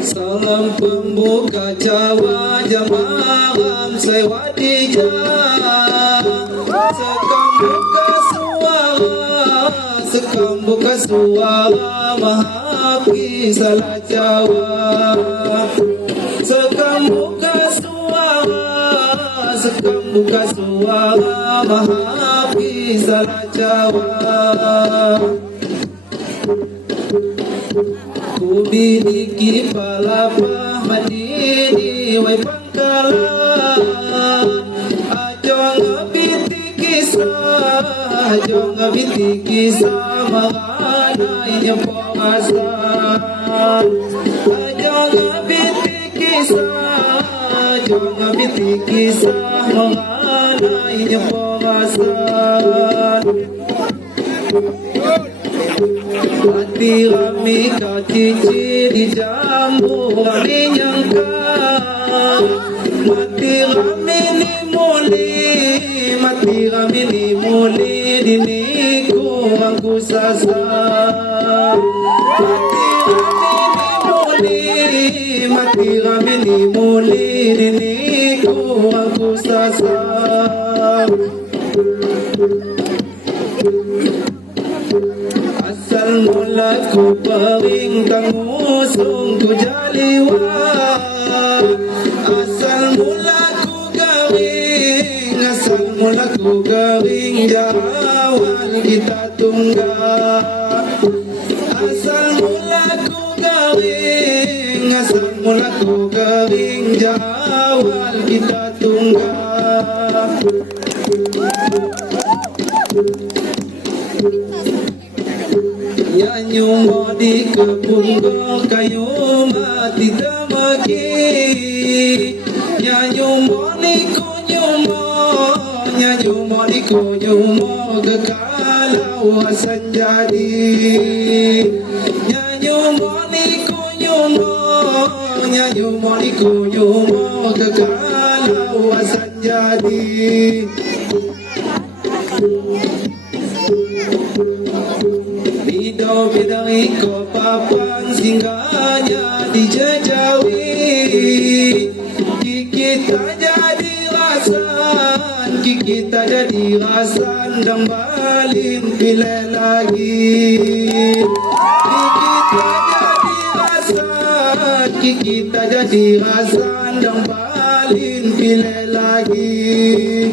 Salam pembuka Jawa jamaah Sewatijah. Sekam buka suara Mahapi salah Jawa. Sekam buka suara Mahapi salah Jawa. Ku miliki palapa madini wai pangkalan. Ajo ngabiti kisah mengenai pengasan. Ajo ngabiti kisah mengenai pengasan. Hati kami kau cici di jambu kami nyangka. Mati kami ni muli diniku aku sasar. Mati kami ni muli diniku aku sasar. Asal mula ku pering tangusung ku jaliwa. Asal mula ku garing jawan kita tunggal. Asal mula ku garing jawan kita tunggal. Nyanyi mau di kebun kayu mati tamaki. Nyanyi mau di kunyumo kekalau asan jadi. Nyanyi mau di kunyumo kekalau asan jadi. Bidau bidang iko papan singgahnya dijajawi. Kita jadi rasan dan balin pilih lagi. Kita jadi rasan dan balin pilih lagi.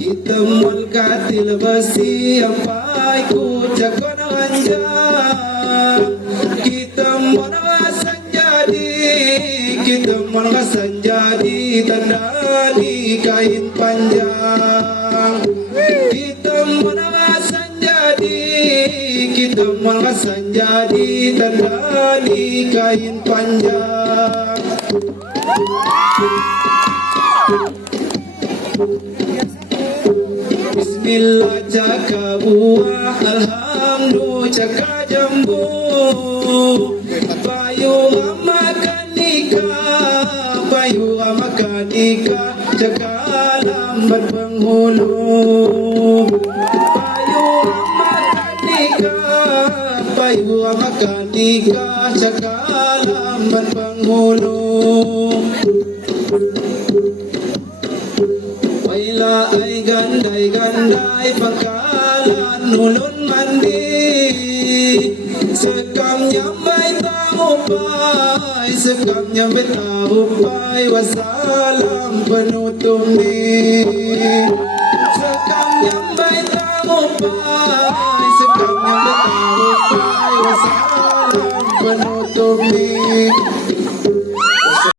Kita mulkatil besi sampai ku cakon ranjang. Kita merasan jadi tanda di kain panjang. Kita merasan jadi tanda di kain panjang. Bismillah caka buah, alhamdulillah caka jambu. Bayu makanika caka lambat penghulu. Bayu makanika caka lambat penghulu. Waila ay gandai pangkalan ulun mandi. Sekam nyambai tahu pai wasalam penutup ni. Sekam nyambai tahu pai wasalam penutup ni.